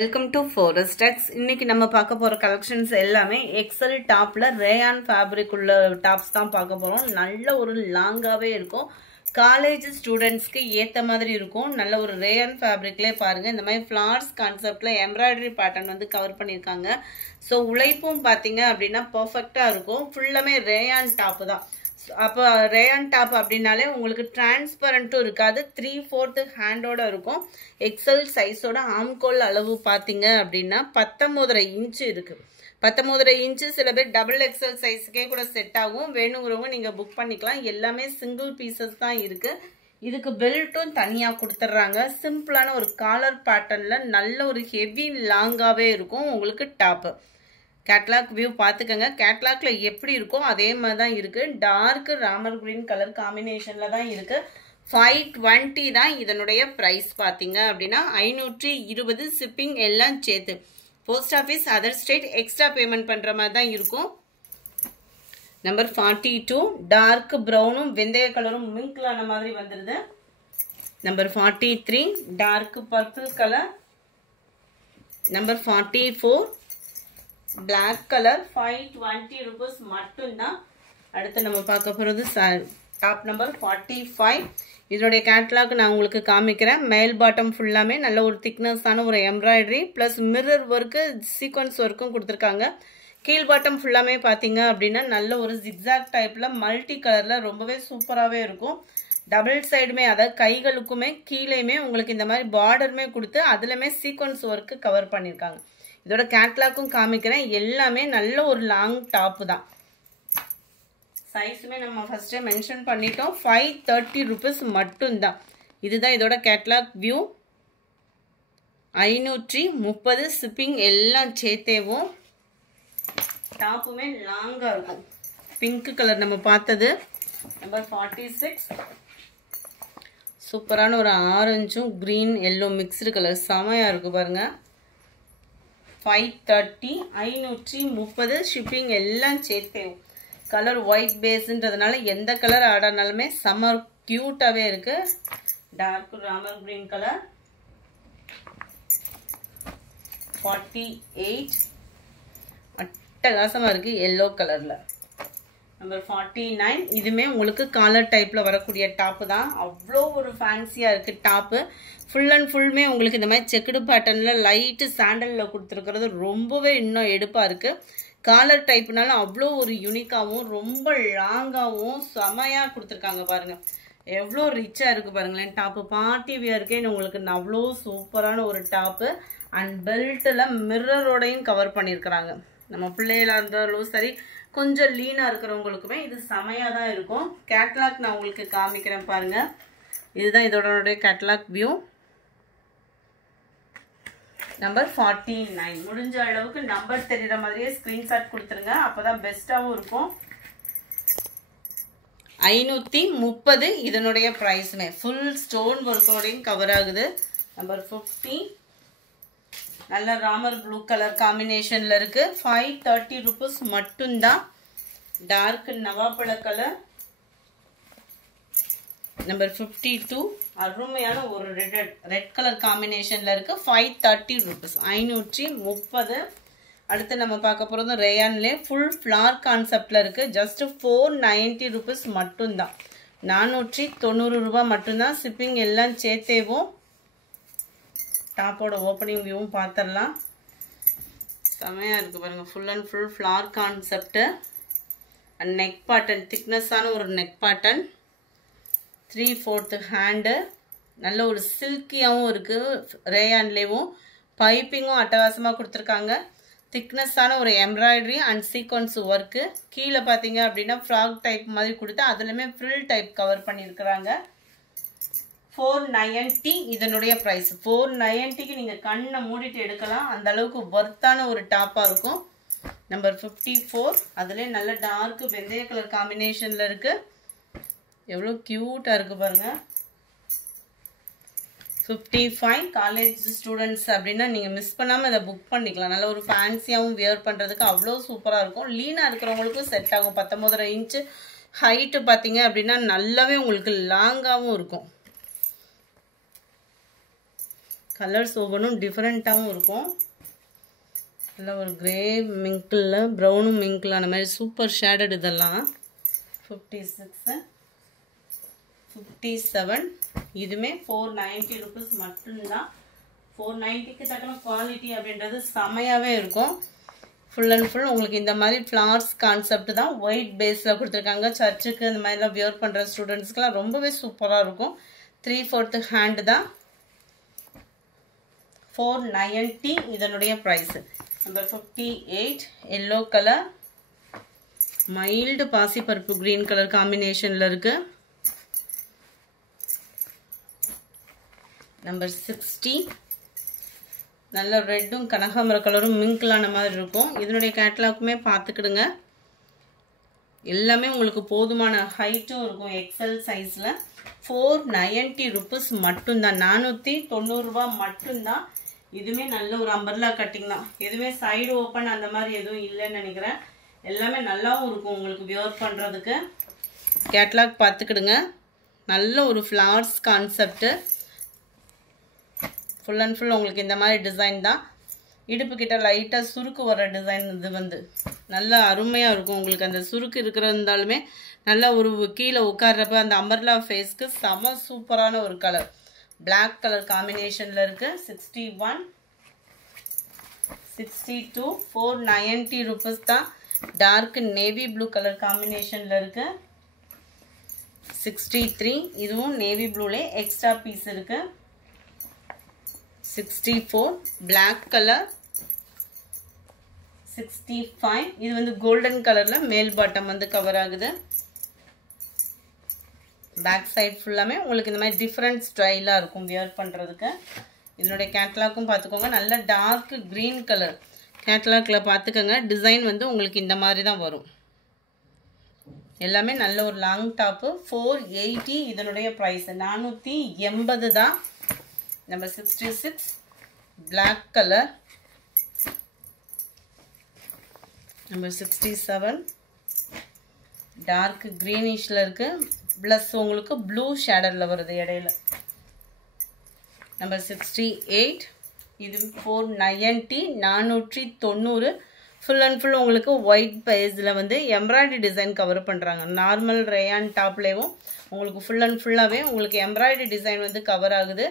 Welcome to ஃபோரஸ்டெக்ஸ். இன்னைக்கு நம்ம பார்க்க போற கலெக்ஷன்ஸ் எல்லாமே எக்ஸல் டாப்ல ரேயான் ஃபேப்ரிக் உள்ள டாப்ஸ் தான் பார்க்க போறோம். நல்ல ஒரு லாங்காவே இருக்கும், காலேஜ் ஸ்டூடெண்ட்ஸ்க்கு ஏத்த மாதிரி இருக்கும். நல்ல ஒரு ரேயான் ஃபேப்ரிக்லேயே பாருங்க, இந்த மாதிரி ஃபிளார்ஸ் கான்செப்ட்ல எம்ப்ராய்டரி பேட்டர்ன் வந்து கவர் பண்ணியிருக்காங்க. ஸோ உழைப்பும் பார்த்தீங்க அப்படின்னா பர்ஃபெக்டா இருக்கும். ஃபுல்லாமே ரேயான் டாப் தான். அப்போ ரேயான் டாப் அப்படின்னாலே உங்களுக்கு டிரான்ஸ்பரண்ட்டும் இருக்காது, 3/4 ஹேண்டோட இருக்கும். எக்ஸல் சைஸோட ஆம்கோல் அளவு பார்த்தீங்க அப்படின்னா 19.5 இன்ச்சு இருக்கு. 19.5 இன்ச்சு சில பேர் டபுள் எக்ஸல் சைஸுக்கே கூட செட் ஆகும். வேணுங்கிறவங்க நீங்க புக் பண்ணிக்கலாம். எல்லாமே சிங்கிள் பீசஸ் தான் இருக்கு. இதுக்கு பெல்ட்டும் தனியா கொடுத்துட்றாங்க. சிம்பிளான ஒரு காலர் பேட்டர்ன்ல நல்ல ஒரு ஹெவி லாங்காவே இருக்கும் உங்களுக்கு டாப். கேட்லாக் வியூ பார்த்துக்கங்க. கேட்லாக்ல எப்படி இருக்கோ அதே மாதிரி தான் இருக்கு. டார்க் ராமர் கிரீன் கலர் காம்பினேஷன்ல தான் இருக்கு. 520 தான் இதனுடைய பிரைஸ் பார்த்தீங்க அப்படின்னா 520 ஷிப்பிங் எல்லாம் சேர்த்து. Post office other state extra payment பண்ற மாதிரி தான் இருக்கும். நம்பர் 42 டார்க் ப்ரௌனும் வெந்தய கலரும் மிங்க்லான மாதிரி வந்துருது. Number 43 dark purple colour. Number 44 black colour. 520 rupees மட்டும்தான். அடுத்து நம்ம பார்க்க போகிறது டாப் நம்பர் 45. இதனுடைய கேட்லாக் நான் உங்களுக்கு காமிக்கிறேன். மேல் பாட்டம் ஃபுல்லாமே நல்ல ஒரு திக்னஸான ஒரு embroidery plus mirror work sequence ஒர்க்கும் கொடுத்துருக்காங்க. கீழ் பாட்டம் ஃபுல்லாமே பார்த்தீங்க அப்படின்னா நல்ல ஒரு ஜிக்ஸாக் டைப்பில் மல்டி கலரில் ரொம்பவே சூப்பராகவே இருக்கும். டபுள் சைடுமே அதாவது கைகளுக்குமே கீழேயுமே உங்களுக்கு இந்த மாதிரி பார்டருமே கொடுத்து அதுலமே சீக்வன்ஸ் ஒர்க்கு கவர் பண்ணியிருக்காங்க. இதோட கேட்லாக்கும் காமிக்கிறேன். எல்லாமே நல்ல ஒரு லாங் டாப் தான். சைஸுமே நம்ம ஃபர்ஸ்டே மென்ஷன் பண்ணிட்டோம். 530 rupees மட்டும்தான். இதுதான் இதோட கேட்லாக் வியூ. 530 ஷிப்பிங் எல்லாம் சேர்த்தேவும். டாப்புமே லாங்கா இருக்கும். பிங்க் கலர் நம்ம பார்த்தது. நம்பர் 46 சூப்பரான ஒரு ஆரஞ்சும் கிரீன் எல்லோ மிக்ஸ்டு கலர் செமையா இருக்கு பாருங்க. 530 530 ஷிப்பிங் எல்லாம் சேர்த்தேவும். கலர் ஒயிட் பேஸ்ன்றதுனால எந்த கலர் ஆடானாலுமே சம்மர் கியூட்டாவே இருக்கு. Dark Ramar green colour. 48 அட்டகாசமா இருக்கு எல்லோ கலர்ல. நம்பர் 49 இதுமே உங்களுக்கு காலர் டைப்ல வரக்கூடிய டாப் தான். அவ்வளோ ஒரு ஃபேன்சியா இருக்கு டாப்பு. ஃபுல் அண்ட் ஃபுல்லுமே உங்களுக்கு இந்த மாதிரி செக்குடு பேட்டர்ன்ல லைட்டு சாண்டல்ல கொடுத்துருக்கிறது ரொம்பவே இன்னும் எடுப்பா இருக்கு. காலர் டைப்னால அவ்வளோ ஒரு யூனிக்காகவும் ரொம்ப லாங்காகவும் செமையா கொடுத்துருக்காங்க பாருங்க. எவ்வளோ ரிச்சா இருக்கு பாருங்களேன். டாப்பு பார்ட்டி வியருக்கே உங்களுக்கு அவ்வளோ சூப்பரான ஒரு டாப்பு. அண்ட் பெல்ட்ல மிரரோடையும் கவர் பண்ணியிருக்கிறாங்க. நம்ம பிள்ளைகளா இருந்தாலும் சரி, கொஞ்சம் லீனா இருக்கிறவங்களுக்குமே இது செமையா தான் இருக்கும். கேட்லாக் நான் உங்களுக்கு காமிக்கிறேன் பாருங்க. இதுதான் இதோட கேட்லாக் வியூ. நம்பர் 49 முடிஞ்ச அளவுக்கு நம்பர் தெரியுற மாதிரியே ஸ்கிரீன்ஷாட் கொடுத்துருங்க. அப்பதான் பெஸ்டாவும் இருக்கும். 530 இதனுடைய பிரைஸ்மே ஃபுல் ஸ்டோன் ஒர்க்கோடையும் கவர் ஆகுது. நம்பர் 50 நல்ல ராமர் ப்ளூ கலர் காம்பினேஷன்ல இருக்கு. 530 rupees மட்டும்தான். Dark நவாப்பழ colour. நம்பர் 52 அருமையான ஒரு ரெட் கலர் காம்பினேஷன்ல இருக்கு. 530 rupees 530. அடுத்து நம்ம பார்க்க போறது ரேயான்லே ஃபுல் ஃபிளார் கான்செப்ட்ல இருக்கு. ஜஸ்ட் 490 rupees மட்டும்தான். 490 ரூபாய் மட்டும்தான். ஷிப்பிங் எல்லாம் சேர்த்தேவும். டாப்போட ஓப்பனிங் வியூவும் பார்த்துடலாம். செமையா இருக்கு பாருங்க. Full and full flare concept. And neck pattern திக்னஸான ஒரு நெக் பேட்டர்ன். 3/4 ஹேண்டு. நல்ல ஒரு சில்கியாகவும் இருக்கு. ரேயான்லேயும் பைப்பிங்கும் அட்டகாசமாக கொடுத்துருக்காங்க. திக்னஸான ஒரு எம்ப்ராய்டரி அண்ட் சீக்வன்ஸ் ஒர்க்கு. கீழே பார்த்தீங்க அப்படின்னா ஃப்ராக் டைப் மாதிரி கொடுத்து அதுலயுமே ஃப்ரில் டைப் கவர் பண்ணியிருக்கிறாங்க. 490 இதனுடைய பிரைஸ். 490க்கு நீங்க கண்ணை மூடிட்டு எடுக்கலாம். அந்த அளவுக்கு ஒர்த்தான ஒரு டாப்பா இருக்கும். நம்பர் 54 அதுல நல்ல டார்க் வெந்தய கலர் காம்பினேஷன்ல இருக்கு. எவ்வளவு கியூட்டா இருக்கு பாருங்க. 55 காலேஜ் ஸ்டூடெண்ட்ஸ் அப்படின்னா நீங்க மிஸ் பண்ணாம இதை புக் பண்ணிக்கலாம். நல்ல ஒரு ஃபேன்சியாவும் வியர் பண்றதுக்கு அவ்வளோ சூப்பரா இருக்கும். லீனா இருக்கிறவங்களுக்கும் செட் ஆகும். 19.5 இன்ச்சு ஹைட்டு பார்த்தீங்க அப்படின்னா நல்லாவே உங்களுக்கு லாங்காவும் இருக்கும். கலர்ஸ் ஒவ்வொன்றும் டிஃப்ரெண்ட்டாகவும் இருக்கும். நல்லா ஒரு கிரே மிங்கில் ப்ரௌனும் மிங்கில் அந்த மாதிரி சூப்பர் ஷேடட் இதெல்லாம். 56 57 இதுவுமே 490 rupees மட்டும்தான். 490க்கு தக்கன குவாலிட்டி அப்படின்றது செமையாகவே இருக்கும். ஃபுல் அண்ட் ஃபுல் உங்களுக்கு இந்த மாதிரி ஃப்ளார்ஸ் கான்செப்ட் தான் ஒயிட் பேஸில் கொடுத்துருக்காங்க. சர்ச்சுக்கு இந்த மாதிரிலாம் வியர் பண்ணுற ஸ்டூடெண்ட்ஸ்க்குலாம் ரொம்பவே சூப்பராக இருக்கும். 3/4 ஹேண்டு தான். 490 இதனுடைய price. Number 58 yellow colour mild பாசிப்பருப்பு கிரீன் கலர் காம்பினேஷனில் இருக்குது. நம்பர் 60 நல்ல ரெட்டும் கனகாம்பர கலரும் மிங்கிளான மாதிரி இருக்கும். இதனுடைய கேட்லாக்குமே பார்த்துக்கிடுங்க. எல்லாமே உங்களுக்கு போதுமான ஹைட்டும் இருக்கும். எக்ஸல் சைஸில் 490 rupees மட்டும்தான். 490 ரூபா மட்டும்தான். இதுவுமே நல்ல ஒரு அம்பர்லா கட்டிங் தான். எதுவுமே சைடு ஓப்பன் அந்த மாதிரி எதுவும் இல்லைன்னு நினைக்கிறேன். எல்லாமே நல்லாவும் இருக்கும் உங்களுக்கு வியர் பண்ணுறதுக்கு. கேட்லாக் பார்த்துக்கிடுங்க. நல்ல ஒரு flowers concept. Full and full உங்களுக்கு இந்த மாதிரி டிசைன் தான். இடுப்பு கிட்ட லைட்டாக சுருக்கு வர டிசைன் இது வந்து நல்லா அருமையாக இருக்கும். உங்களுக்கு அந்த சுருக்கு இருக்கிறதாலுமே நல்லா ஒரு கீழே உட்கார்றப்ப அந்த அம்பர்லா ஃபேஸ்க்கு செம சூப்பரான ஒரு கலர். பிளாக் கலர் காம்பினேஷனில் இருக்குது. 61 62 490 rupees தான். டார்க் நேவி ப்ளூ கலர் காம்பினேஷனில் இருக்குது. 63 இதுவும் நேவி ப்ளூலே எக்ஸ்ட்ரா பீஸ் இருக்குது. 64 black color. 65 இது வந்து கோல்டன் கலர்ல மேல் பாட்டம் வந்து கவர் ஆகுது. பேக் சைடு ஃபுல்லாமே உங்களுக்கு இந்த மாதிரி டிஃப்ரெண்ட் ஸ்டைலாக இருக்கும் வியர் பண்ணுறதுக்கு. இதனுடைய கேட்லாக்கும் பார்த்துக்கோங்க. நல்ல டார்க் க்ரீன் கலர் கேட்லாக்கில் பார்த்துக்கோங்க. டிசைன் வந்து உங்களுக்கு இந்த மாதிரி தான் வரும். எல்லாமே நல்ல ஒரு லாங் டாப்பு. 480 இதனுடைய ப்ரைஸ். 480 தான். Number 66 black color. Number 67 dark கிரீனிஷ்ல இருக்கு. பிளஸ் உங்களுக்கு ப்ளூ ஷேடர்ல வருது இடையில. நம்பர் 68 இது 490 490. ஃபுல் அண்ட் ஃபுல் உங்களுக்கு ஒயிட் பேஸில் வந்து எம்ப்ராய்டரி டிசைன் கவர் பண்ணுறாங்க. நார்மல் ரேயான் டாப்லேயும் உங்களுக்கு ஃபுல் அண்ட் ஃபுல்லாகவே உங்களுக்கு எம்ப்ராய்டரி டிசைன் வந்து கவர் ஆகுது.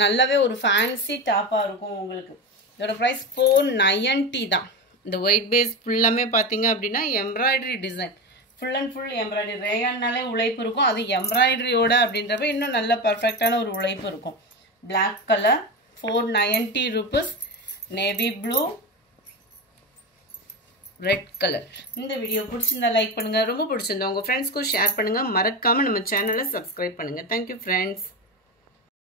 நல்லாவே ஒரு ஃபேன்சி டாப்பாக இருக்கும் உங்களுக்கு. இதோட ப்ரைஸ் 490 தான். இந்த ஒயிட் பேஸ் ஃபுல்லாமே பார்த்தீங்க அப்படின்னா embroidery design. Full and full embroidery. ரேயான்னாலே உழைப்பு இருக்கும். அது எம்ப்ராய்டரியோட அப்படின்றப்ப இன்னும் நல்ல பர்ஃபெக்டான ஒரு உழைப்பு இருக்கும். Black colour 490 rupees. Navy blue red colour. இந்த வீடியோ பிடிச்சிருந்தா லைக் பண்ணுங்கள். ரொம்ப பிடிச்சிருந்தா உங்கள் ஃப்ரெண்ட்ஸ்க்கும் ஷேர் பண்ணுங்கள். மறக்காமல் நம்ம சேனலை சப்ஸ்கிரைப் பண்ணுங்கள். Thank you friends.